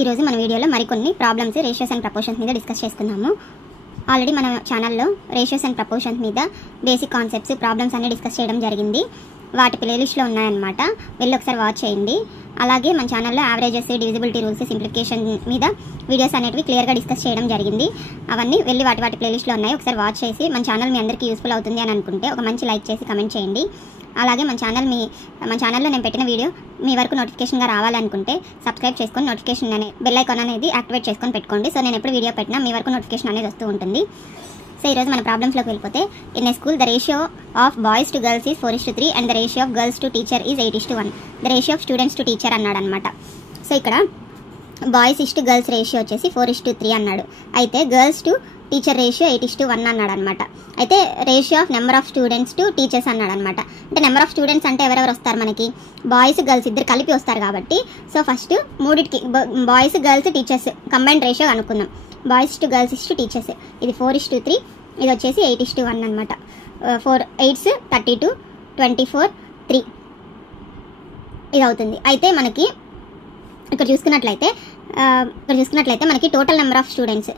ఈరోజు మన వీడియోలో మరికొన్ని ప్రాబ్లమ్స్ రేషియోస్ అండ్ ప్రపోర్షన్స్ మీద డిస్కస్ చేసుకున్నాము. ఆల్రెడీ మన ఛానల్లో రేషియోస్ అండ్ ప్రపోర్షన్స్ మీద బేసిక్ కాన్సెప్ట్స్ ప్రాబ్లమ్స్ అన్ని డిస్కస్ చేయడం జరిగింది. వాటి ప్లేలిస్ట్లో ఉన్నాయన్నమాట, వెళ్ళి ఒకసారి వాచ్ చేయండి. అలాగే మన ఛానల్లో యావరేజెస్, డివిజిబిలిటీ రూల్స్, సింప్లిఫికేషన్ మీద వీడియోస్ అనేవి క్లియర్గా డిస్కస్ చేయడం జరిగింది. అవన్నీ వెళ్ళి వాటి ప్లేలిస్ట్లో ఉన్నాయి, ఒకసారి వాచ్ చేసి మన ఛానల్ మీ అందరికీ యూస్ఫుల్ అవుతుంది అని అనుకుంటే ఒక మంచి లైక్ చేసి కమెంట్ చేయండి. అలాగే మన ఛానల్లో నేను పెట్టిన వీడియో మీ వరకు నోటిఫికేషన్గా రావాలనుకుంటే సబ్స్క్రైబ్ చేసుకొని నోటిఫికేషన్ బెల్ ఐకాన్ అనేది యాక్టివేట్ చేసుకొని పెట్టుకోండి. సో నేను ఎప్పుడు వీడియో పెట్టినా మీ వరకు నోటిఫికేషన్ అనేది వస్తూ ఉంటుంది. సో ఈరోజు మన ప్రాబ్లమ్స్లోకి వెళ్ళిపోతే, in a school the ratio of boys to girls is 4:3 and the ratio of girls to teacher is 8:1. The ratio of students to teacher అన్నాడు అనమాట. సో ఇక్కడ బాయ్స్ ఇస్టు గర్ల్స్ రేషియో వచ్చేసి 4:3 అన్నాడు. అయితే గర్ల్స్ టు టీచర్ రేషియో 8:1 అన్నాడు అనమాట. అయితే ratio of number of students to teachers అన్నాడు అనమాట. అంటే నెంబర్ ఆఫ్ స్టూడెంట్స్ అంటే ఎవరెవరు వస్తారు మనకి, బాయ్స్ గర్ల్స్ ఇద్దరు కలిపి వస్తారు కాబట్టి, సో ఫస్ట్ మూడింటికి boys girls teachers combined ratio అనుకుందాం. Boys to girls is to teachers ఇది 4:3, ఇది వచ్చేసి 8:1 అనమాట. 4 8s 32, 24, 3 ఇది అవుతుంది. అయితే మనకి ఇక్కడ చూసుకున్నట్లయితే మనకి టోటల్ నెంబర్ ఆఫ్ స్టూడెంట్స్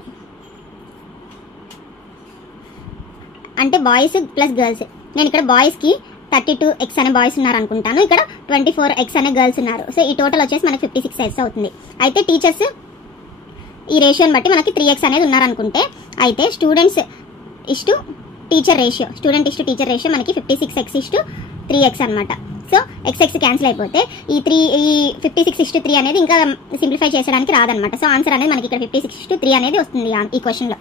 అంటే బాయ్స్ ప్లస్ గర్ల్స్, నేను ఇక్కడ బాయ్స్కి 32x అనే బాయ్స్ ఉన్నారు అనుకుంటాను, ఇక్కడ 24x అనే గర్ల్స్ ఉన్నారు. సో ఈ టోటల్ వచ్చేసి మనకి 56x అవుతుంది. అయితే టీచర్స్ ఈ రేషియోని బట్టి మనకి 3x అనేది ఉన్నారనుకుంటే, అయితే students is to teacher ratio, student is to teacher ratio మనకి 56x ఇస్టు 3x అనమాట. సో xx క్యాన్సిల్ అయిపోతే ఈ 56:3 అనేది ఇంకా సింప్లిఫై చేసడానికి రాదనమాట. సో ఆన్సర్ అనేది మనకి ఇక్కడ 56:3 అనేది వస్తుంది ఈ క్వశ్చన్లో.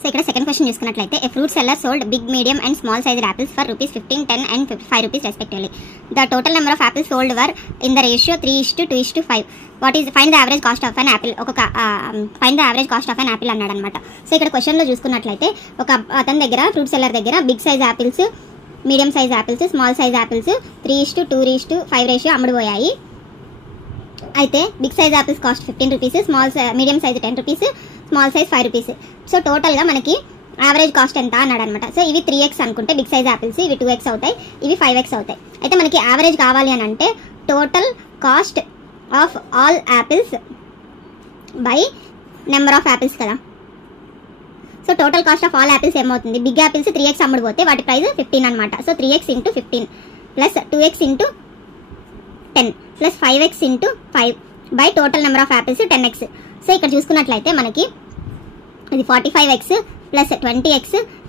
సో ఇక్కడ సెకండ్ క్వశ్చన్ చూసుకున్నట్లయితే, a fruit seller sold big, medium and small sized apples for ₹15, 10 and 5 rupees respectively. The total number of apples sold were in the ratio 3:2:5. What is find the average cost of an apple. Find the average cost of an apple అన్నాడు అనమాట. So ఇక్కడ క్వశ్చన్లో చూసుకున్నట్లయితే అతని దగ్గర fruit seller దగ్గర big size apples, medium size apples, small size apples 3:2:5 ratio అమ్ముడుపోయాయి. అయితే big size apples cost 15 rupees, medium size 10 rupees, small size 5 rupees. So టోటల్గా మనకి యావరేజ్ కాస్ట్ ఎంత అన్నాడు అనమాట. సో ఇవి 3x అనుకుంటే బిగ్ సైజ్ యాపిల్స్, ఇవి 2x అవుతాయి, ఇవి 5x అవుతాయి. అయితే మనకి యావరేజ్ కావాలి అని అంటే total cost of all apples by number of apples కదా. So total cost of all apples ఏమవుతుంది, బిగ్ యాపిల్స్ 3x అమ్ముడుపోతే వాటి ప్రైస్ 15 అనమాట. So 3x × 15 plus 2x × 10 plus 5x × 5 by total number of apples 10x. So ఇక్కడ చూసుకున్నట్లయితే మనకి ఇది 45x plus 20x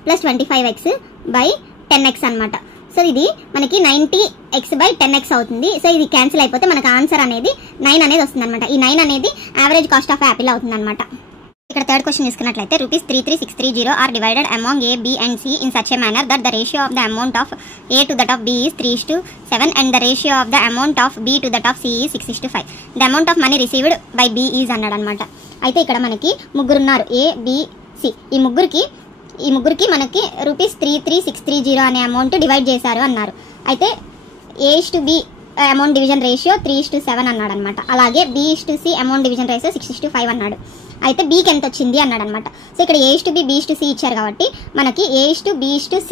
plus 25x by 10x అనమాట. సో ఇది మనకి 90x బై 10x అవుతుంది. సో ఇది క్యాన్సిల్ అయిపోతే మనకు ఆన్సర్ అనేది 9 అనేది వస్తుంది అనమాట. ఈ 9 అనేది యావరేజ్ కాస్ట్ ఆఫ్ యాపిల్ అవుతుంది అనమాట. ఇక్కడ థర్డ్ క్వశ్చన్ చూసుకున్నట్లయితే, ₹33630 are divided among A, B and C in such a manner that the ratio of the amount of A to that of B is 3:7 and the ratio of the amount of B to that of C is 6:5. The amount of money received by B is అన్నాడు అనమాట. అయితే ఇక్కడ మనకి ముగ్గురు ఉన్నారు, A, B, C. ఈ ముగ్గురికి మనకి ₹33630 అనే అమౌంట్ డివైడ్ చేశారు అన్నారు. అయితే A/B అమౌంట్ డివిజన్ రేషియో 3:7 అన్నాడు అనమాట. అలాగే B/C అమౌంట్ డివిజన్ రేషియో 6:5 అన్నాడు. అయితే బీకి ఎంత వచ్చింది అన్నాడు అనమాట. సో ఇక్కడ A/B, B/C ఇచ్చారు కాబట్టి మనకి A/B/C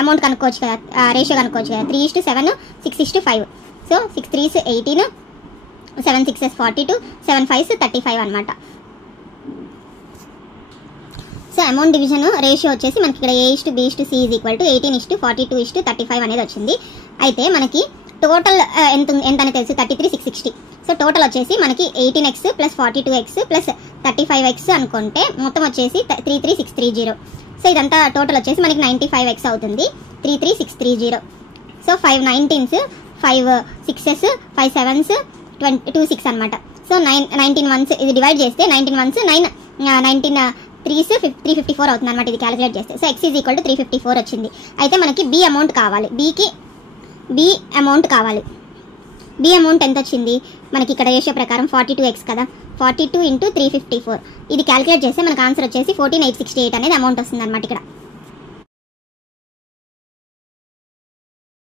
అమౌంట్ కనుక్కోవచ్చు కదా, రేషియో కనుక్కోవచ్చు కదా. 3:7, 6:5. సో 6 3s 18, 7 6s 42, 7 5s 35 అనమాట. సో అమౌంట్ డివిజన్ రేషియో వచ్చేసి మనకి ఇక్కడ A/B/C ఈజ్ ఈక్వల్ టు 18:42:35 అనేది వచ్చింది. అయితే మనకి టోటల్ ఎంత అని తెలుసు, 33,660. సో టోటల్ వచ్చేసి మనకి 18x plus 42x plus 35x అనుకుంటే మొత్తం వచ్చేసి 33630. సో ఇదంతా టోటల్ వచ్చేసి మనకి 95x అవుతుంది, 33630. సో 5 19s, 5 6s, 5 7s, 26 అనమాట. సో 19 1s ఇది డివైడ్ చేస్తే 19 1s 9, 19 3s 354 అవుతుంది అనమాట. ఇది క్యాలిక్యులేట్ చేస్తే so x is equal to 354 వచ్చింది. అయితే మనకి B అమౌంట్ కావాలి, B అమౌంట్ కావాలి. B అమౌంట్ ఎంత వచ్చింది మనకి ఇక్కడ రేషియో ప్రకారం 42x కదా, 42 × 354. ఇది క్యాలిక్యులేట్ చేస్తే మనకు ఆన్సర్ వచ్చేసి 14,868 అనేది అమౌంట్ వస్తుంది అనమాట ఇక్కడ.